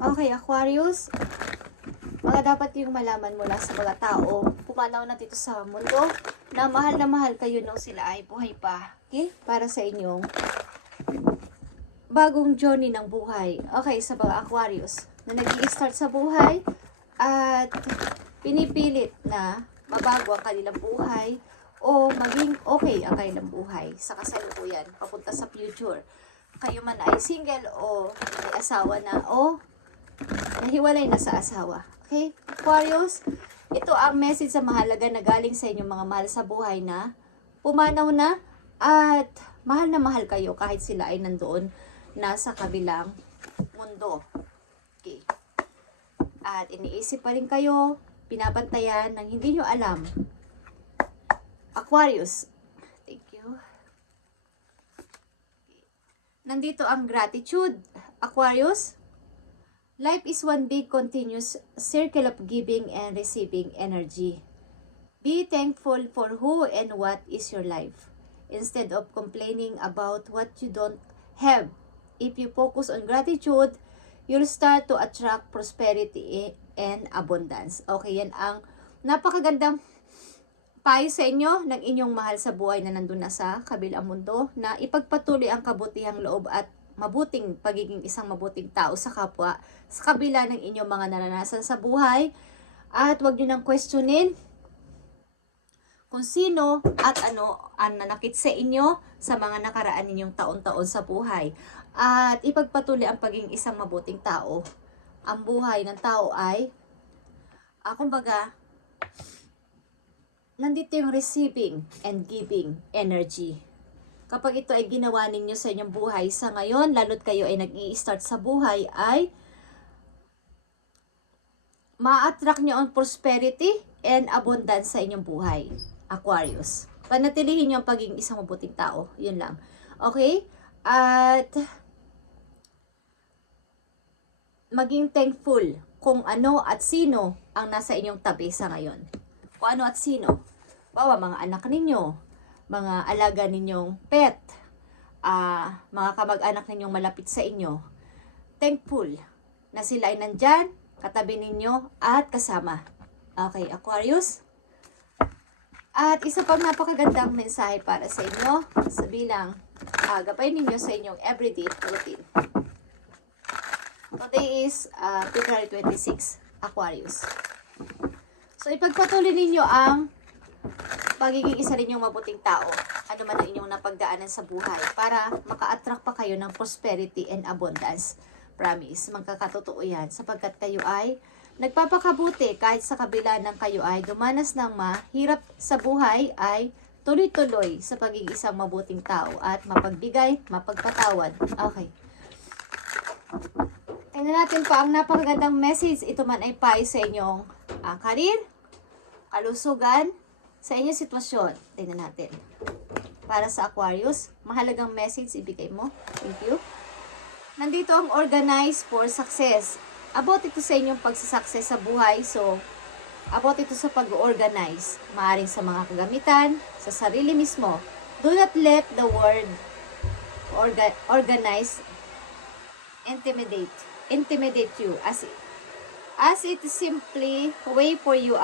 Okay, Aquarius, mga dapat yung malaman mula sa mga tao, pumanaw na dito sa mundo, na mahal kayo nung sila ay buhay pa. Okay? Para sa inyong bagong journey ng buhay. Okay, sa mga Aquarius, na nag-i-start sa buhay, at pinipilit na mabago ang kanilang buhay, o maging okay ang kanilang buhay sa kasalukuyan, papunta sa future. Kayo man ay single, o may asawa na, o nahiwalay na sa asawa. Okay? Aquarius, ito ang message sa mahalaga na galing sa inyong mga mahal sa buhay na pumanaw na at mahal na mahal kayo kahit sila ay nandoon nasa kabilang mundo. Okay. At iniisip pa rin kayo, pinapantayan ng hindi nyo alam. Aquarius, thank you. Nandito ang gratitude. Aquarius, life is one big continuous circle of giving and receiving energy. Be thankful for who and what is your life, instead of complaining about what you don't have. If you focus on gratitude, you'll start to attract prosperity and abundance. Okay, yan ang napakagandang payo sa inyo ng inyong mahal sa buhay na nandun na sa kabilang mundo, na ipagpatuloy ang kabutihang loob at mabuting pagiging isang mabuting tao sa kapwa sa kabila ng inyong mga naranasan sa buhay, at wag nyo nang questionin kung sino at ano ang nanakit sa inyo sa mga nakaraan ninyong taon-taon sa buhay, at ipagpatuloy ang pagiging isang mabuting tao. Ang buhay ng tao ay kumbaga nandito yung receiving and giving energy. Kapag ito ay ginawa ninyo sa inyong buhay sa ngayon, lalo't kayo ay nag-i-start sa buhay, ay ma-attract nyo ang prosperity and abundance sa inyong buhay, Aquarius. Panatilihin nyo ang pagiging isang mabuting tao. Yun lang. Okay? At maging thankful kung ano at sino ang nasa inyong tabi sa ngayon. Kung ano at sino. Bawa, mga anak ninyo, mga alaga ninyong pet, mga kamag-anak ninyong malapit sa inyo. Thankful na sila ay nandyan, katabi ninyo, at kasama. Okay, Aquarius? At isa pang napakagandang mensahe para sa inyo, sa bilang gabay ninyo sa inyong everyday routine. Today is February 26, Aquarius. So, ipagpatuloy ninyo ang pagiging isa rin yung mabuting tao, ano man ang inyong napagdaanan sa buhay, para maka-attract pa kayo ng prosperity and abundance. Promise, magkakatotoo yan, sapagkat kayo ay nagpapakabuti kahit sa kabila ng kayo ay dumanas ng mahirap sa buhay, ay tuloy-tuloy sa pagiging isang mabuting tao at mapagbigay, mapagpatawad. Okay. Tingnan natin pa ang napakagandang message. Ito man ay payo sa inyong career, kalusugan, sa inyong sitwasyon. Tingnan natin. Para sa Aquarius, mahalagang message ibigay mo. Thank you. Nandito ang organize for success. About ito sa inyong pagsasucess sa buhay. So, about ito sa pag-organize. Maaring sa mga kagamitan, sa sarili mismo. Do not let the word organize intimidate you, as it is simply way for you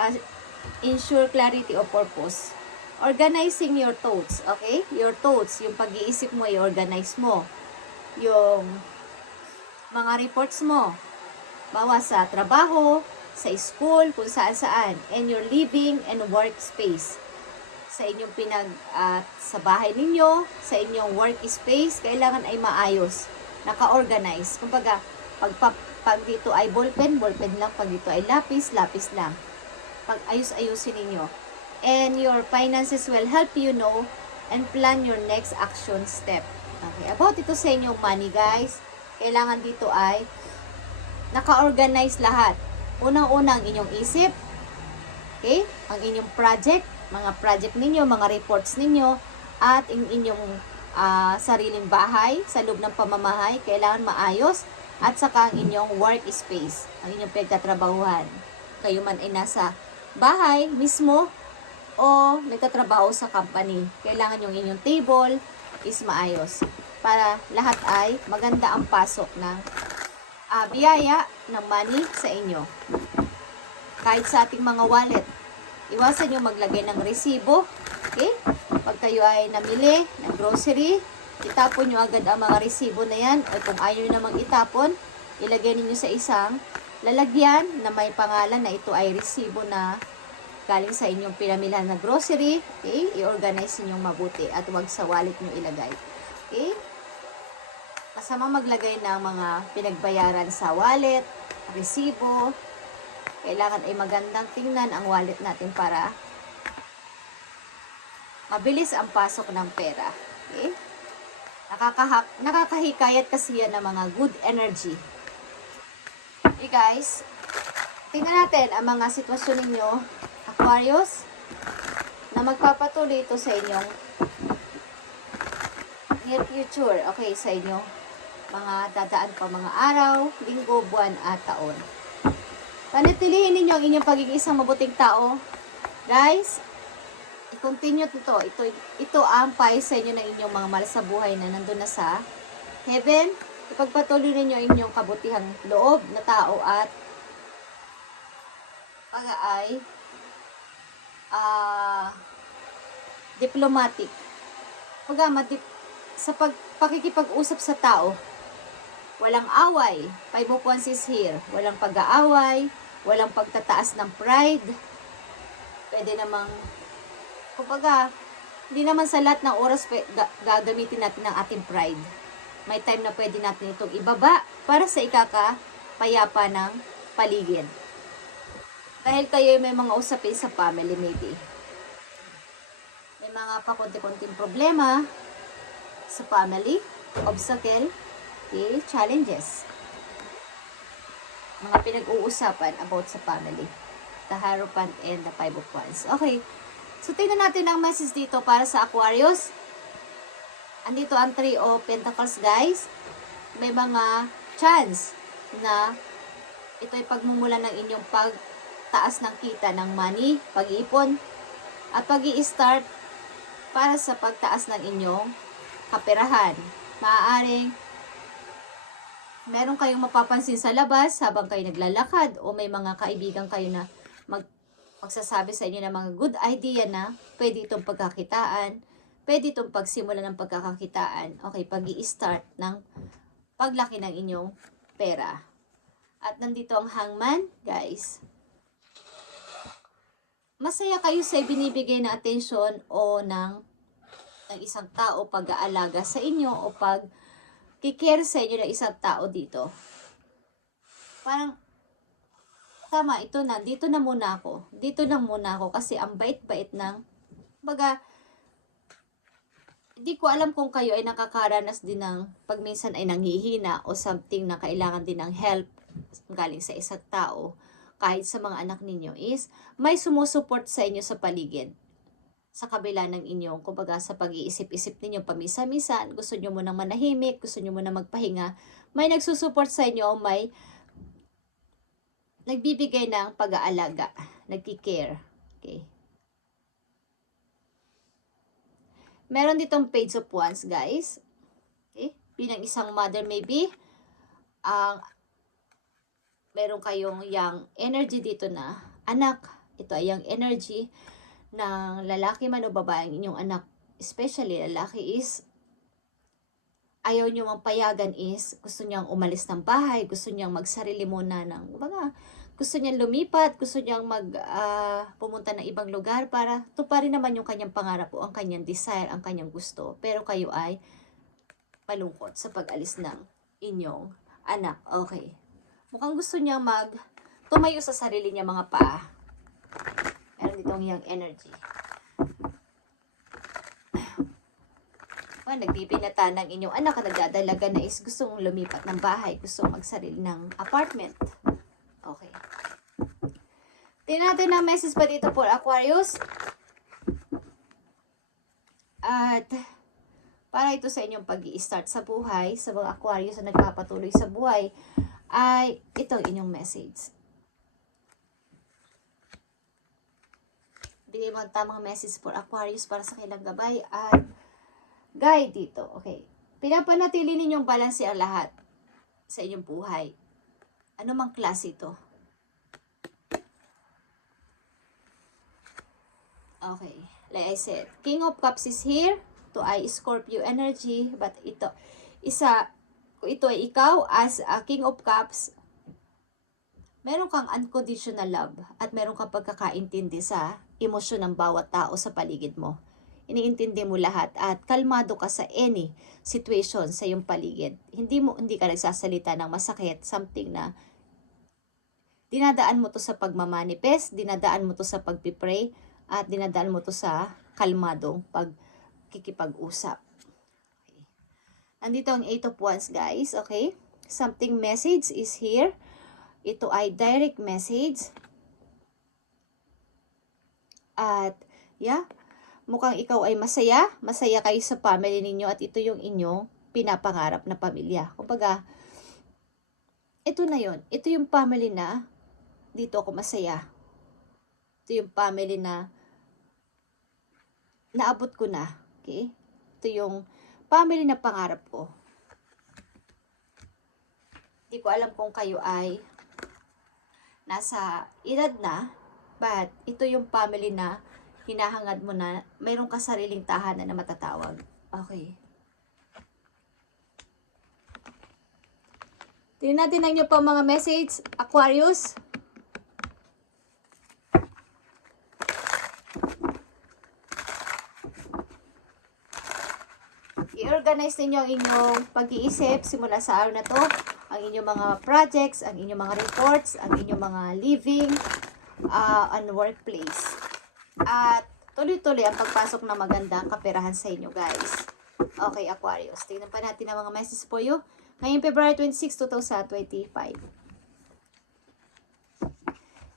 ensure clarity of purpose. Organizing your thoughts, okay? Your thoughts, yung pag-iisip mo, i-organize mo. Yung mga reports mo, bawa sa trabaho, sa school, kung saan-saan, and your living and workspace. Sa inyong sa bahay ninyo, sa inyong workspace, kailangan ay maayos, naka-organize. Kumbaga, pag dito ay ballpen lang, pag dito ay lapis lang. Pag-ayos-ayusin ninyo. And your finances will help you know and plan your next action step. Okay, about ito sa inyong money, guys. Kailangan dito ay naka-organize lahat. Unang-unang inyong isip. Okay? Ang inyong project, mga project ninyo, mga reports ninyo, at inyong sariling bahay, sa loob ng pamamahay, kailangan maayos. At saka ang inyong workspace, ang inyong pagtatrabahuhan. Kayo man ay nasa bahay mismo o nagtatrabaho sa company, kailangan yung inyong table is maayos para lahat ay maganda ang pasok ng biyaya ng money sa inyo. Kahit sa ating mga wallet, iwasan nyo maglagay ng resibo. Okay? Pag kayo ay namili ng grocery, itapon nyo agad ang mga resibo na yan. O kung ayaw nyo namang itapon, ilagay niyo sa isang lalagyan na may pangalan na ito ay resibo na galing sa inyong pinamilhan na grocery. Okay? I-organize niyo mabuti at huwag sa wallet nyo ilagay. Okay? Masama maglagay ng mga pinagbayaran sa wallet, resibo. Kailangan ay magandang tingnan ang wallet natin para mabilis ang pasok ng pera. Okay? Nakakahikayat kasi yan ng mga good energy. Okay guys, tingnan natin ang mga sitwasyon ninyo, Aquarius, na magpapatuloy ito sa inyong near future. Okay, sa inyo mga dadaan pa mga araw, linggo, buwan at taon. Panatilihin ninyo ang inyong pagiging isang mabuting tao. Guys, i-continue ito. Ito ang payo sa inyo ng inyong mga mahal sa buhay na nandun na sa heaven. Ipagpatuloy ninyo ang inyong kabutihang loob na tao at pag-aay diplomatic. Sa pakikipag-usap sa tao, walang away. 5 of Wands is here. Walang pag-aaway, walang pagtataas ng pride. Pwede namang, kumbaga, hindi naman sa lahat ng oras gagamitin natin ang ating pride. May time na pwede natin itong ibaba para sa ikakapayapa ng paligid. Dahil kayo may mga usapin sa family maybe. May mga pakunti-kunting problema sa family, obstacle, okay, challenges. Mga pinag-uusapan about sa family. The Hierophant and the 5 of Wands. Okay. So, tingnan natin ang message dito para sa Aquarius. Andito ang 3 of Pentacles, guys. May mga chance na ito ay pagmumula ng inyong pagtaas ng kita ng money, pag-iipon, at pag-i-start para sa pagtaas ng inyong kaperahan. Maaaring meron kayong mapapansin sa labas habang kayo naglalakad o may mga kaibigan kayo na magsasabi sa inyo ng mga good idea na pwede itong pagkakitaan, pwede itong pagsimula ng pagkakakitaan. Okay, pag-i-start ng paglaki ng inyong pera. At nandito ang Hangman, guys. Masaya kayo sa binibigay na atensyon o ng isang tao, pag-aalaga sa inyo o pag-care sa inyo ng isang tao dito. Parang, tama, ito na, dito na muna ako. Dito na muna ako kasi ang bait-bait ng, baga, hindi ko alam kung kayo ay nakakaranas din ng pag minsan ay nanghihina o something na kailangan din ng help galing sa isang tao, kahit sa mga anak ninyo, is may sumusuport sa inyo sa paligid. Sa kabila ng inyong, kumbaga sa pag-iisip-isip ninyo, pamisa-misan, gusto nyo munang manahimik, gusto nyo munang magpahinga, may nagsusuport sa inyo, may nagbibigay ng pag-aalaga, nagki-care. Okay. Meron ditong Page of Wands, guys. Okay. Bilang isang mother maybe, meron kayong young energy dito na anak. Ito ay young energy ng lalaki man o babaeng inyong anak. Especially lalaki is ayaw nyo mapayagan is gusto niyang umalis ng bahay, gusto niyang magsarili muna ng, gusto niyang lumipat, gusto niyang pumunta ng ibang lugar para tuparin naman yung kanyang pangarap o ang kanyang desire, ang kanyang gusto. Pero kayo ay malungkot sa pag-alis ng inyong anak. Okay. Mukhang gusto niyang tumayo sa sarili niya mga paa. Meron ditong young energy. Nagpipinata ng inyong anak na nagdadalaga na is gustong lumipat ng bahay, gustong magsarili ng apartment. Okay. Tingnan natin ang message pa dito for Aquarius. At para ito sa inyong pag-i-start sa buhay, sa mga Aquarius na nagpapatuloy sa buhay, ay ito inyong message. Bigay mo ang tamang message for Aquarius para sa kanilang gabay at guide dito. Okay. Pinapanatili ninyong balanse ang lahat sa inyong buhay. Ano mang klase ito? Okay. Like I said, King of Cups is here. Ito ay Scorpio energy. But ito, kung ito ay ikaw as a King of Cups, meron kang unconditional love at meron kang pagkakaintindi sa emosyon ng bawat tao sa paligid mo. Iniintindi mo lahat at kalmado ka sa any situation sa iyong paligid. Hindi ka nagsasalita ng masakit, something na dinadaan mo to sa pagmamanifest, dinadaan mo to sa pagpipray, at dinadaan mo to sa kalmadong pagkikipag-usap. Okay. Nandito ang 8 of Wands, guys. Okay? Something message is here. Ito ay direct message. At, yeah, mukhang ikaw ay masaya. Masaya kayo sa family ninyo at ito yung inyong pinapangarap na pamilya. Kumbaga, ito na yon. Ito yung family na dito ako masaya. Ito yung family na naabot ko na. Okay? Ito yung family na pangarap ko. Hindi ko alam kung kayo ay nasa edad na, but ito yung family na hinahangad mo na mayroon ka sariling tahanan na matatawag. Okay. Tingnan natin ang inyo pa mga message, Aquarius. I-organize ninyo ang inyong pag-iisip simula sa araw na to. Ang inyong mga projects, ang inyong mga reports, ang inyong mga living and workplace. At tuloy-tuloy ang pagpasok ng magandang kaperahan sa inyo, guys. Okay, Aquarius. Tingnan pa natin ang mga messages po you. Ngayong February 26, 2025.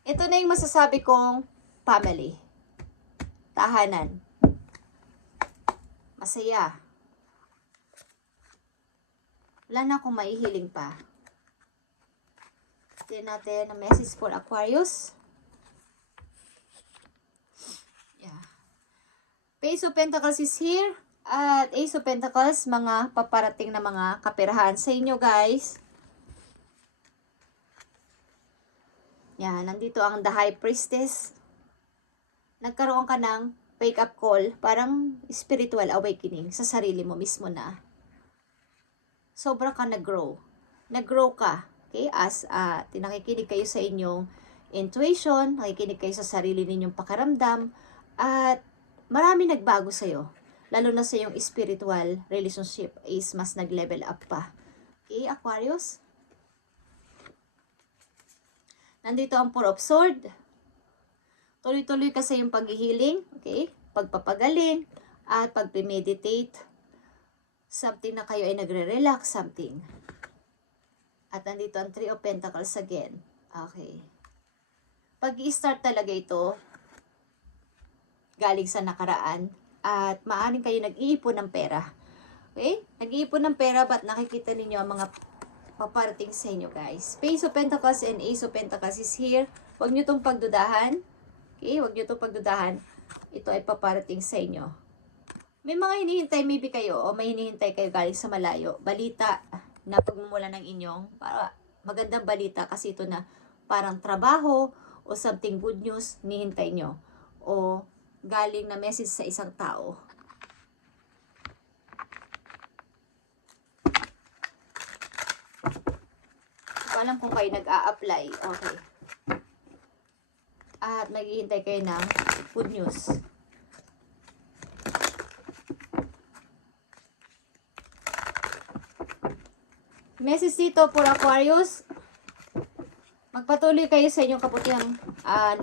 Ito na yung masasabi kong family. Tahanan. Masaya. Wala na akong maihiling pa. Tignan natin ang message for Aquarius. Yeah. Page of Pentacles is here. At Ace of Pentacles, mga paparating na mga kaperahan sa inyo, guys. Yan, nandito ang The High Priestess. Nagkaroon ka ng wake-up call, parang spiritual awakening sa sarili mo mismo na. Sobra ka nag-grow. Nag-grow ka. Okay? As nakikinig kayo sa inyong intuition, nakikinig kayo sa sarili ninyong pakaramdam, at marami nagbago sa'yo. Lalo na sa iyong spiritual relationship is mas nag-level up pa. Okay, Aquarius? Nandito ang Four of Swords. Tuloy-tuloy ka sa iyong pag-healing, okay? Pagpapagaling, at pag-meditate. Something na kayo ay nagre-relax, something. At nandito ang Three of Pentacles again. Okay. Pag-i-start talaga ito, galing sa nakaraan, at maaaring kayo nag-iipon ng pera. Okay? Nag-iipon ng pera, but nakikita ninyo ang mga paparating sa inyo, guys. Page of Pentacles and Ace of Pentacles is here. Huwag nyo itong pagdudahan. Okay? Huwag nyo itong pagdudahan. Ito ay paparating sa inyo. May mga hinihintay maybe kayo, o may hinihintay kayo galing sa malayo. Balita na pagmumula ng inyong, para magandang balita kasi ito na parang trabaho o something good news hinihintay nyo. O galing na message sa isang tao. Hindi ko alam kung kayo nag-a-apply. Okay. At maghihintay kayo ng good news. Message dito for Aquarius. Magpatuloy kayo sa inyong kabutihang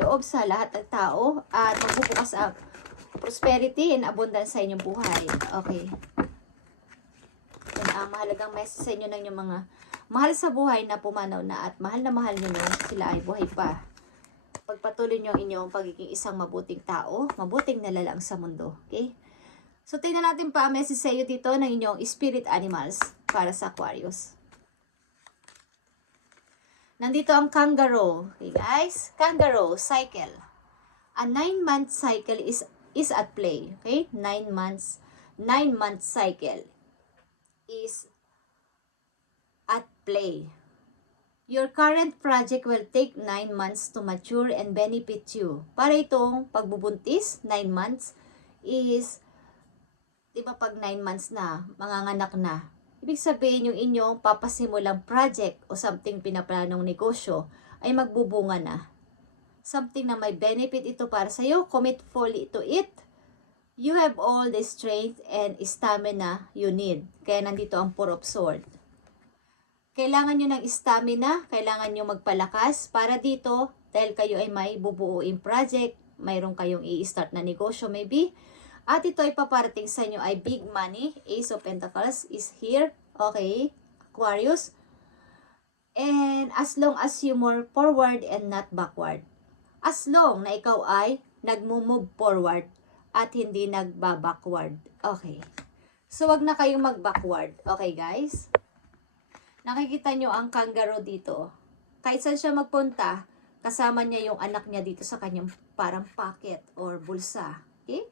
loob sa lahat ng tao at magbubukas ang prosperity and abundance sa inyong buhay. Okay. Yan ang mahalagang message sa inyo ng inyong mga mahal sa buhay na pumanaw na at mahal na mahal nyo sila ay buhay pa. Pagpatuloy nyo ang inyong pagiging isang mabuting tao, mabuting nalalang sa mundo. Okay? So, tingnan natin pa ang message sa iyo dito ng inyong spirit animals para sa Aquarius. Nandito ang kangaroo. Okay, guys? Kangaroo cycle. A 9-month cycle is at play. Okay? 9 month cycle is at play. Your current project will take 9 months to mature and benefit you. Para itong pagbubuntis, 9 months is, di ba pag 9 months na, manganganak na. Ibig sabihin yung inyong papasimulang project o something pinaplanong negosyo ay magbubunga na. Something na may benefit ito para sa iyo, commit fully to it. You have all the strength and stamina you need. Kaya nandito ang Four of Swords. Kailangan nyo ng stamina, kailangan nyo magpalakas para dito, dahil kayo ay may bubuuin project, mayroon kayong i-start na negosyo maybe, at ito ay paparating sa inyo ay big money. Ace of Pentacles is here, okay, Aquarius, and as long as you move forward and not backward, as long na ikaw ay nagmo-move forward at hindi nagba-backward, okay, so wag na kayong mag-backward, okay guys. Nakikita nyo ang kangaroo dito. Kahit saan siya magpunta, kasama niya yung anak niya dito sa kanyang parang pocket or bulsa. Okay?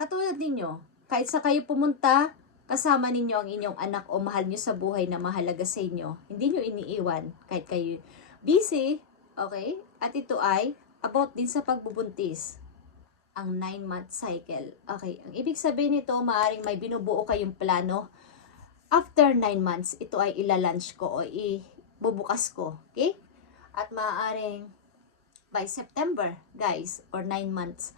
Katulad ninyo, kahit sa kayo pumunta, kasama ninyo ang inyong anak o mahal nyo sa buhay na mahalaga sa inyo. Hindi nyo iniiwan kahit kayo busy. Okay? At ito ay about din sa pagbubuntis. Ang 9-month cycle. Okay? Ang ibig sabihin nito, maaaring may binubuo kayong plano. After 9 months, ito ay ilalunch ko o ibubukas ko. Okay? At maaaring by September, guys, or 9 months.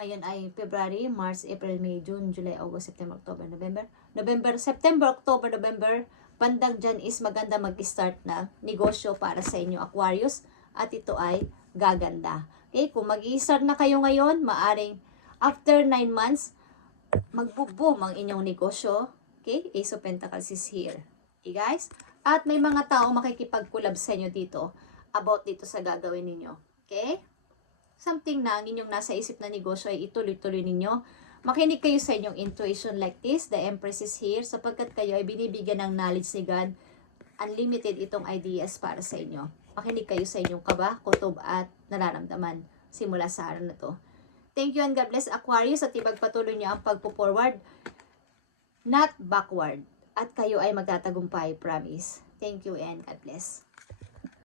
Ngayon ay February, March, April, May, June, July, August, September, October, November, September, October, November. Bandang dyan is maganda mag-start na negosyo para sa inyo, Aquarius. At ito ay gaganda. Okay? Kung mag-i-start na kayo ngayon, maaaring after 9 months, magbo-boom ang inyong negosyo. Okay, Ace of Pentacles is here. Okay, guys? At may mga tao makikipag-collab sa inyo dito about dito sa gagawin ninyo. Okay? Something na ang inyong nasa isip na negosyo ay ituloy-tuloy ninyo. Makinig kayo sa inyong intuition like this. The Empress is here sapagkat kayo ay binibigyan ng knowledge ni God. Unlimited itong ideas para sa inyo. Makinig kayo sa inyong kaba, kutob at nararamdaman simula sa araw na to. Thank you and God bless, Aquarius, at ipagpatuloy niyo ang pagpo-forward, not backward. At kayo ay magtatagumpay, promise. Thank you and God bless.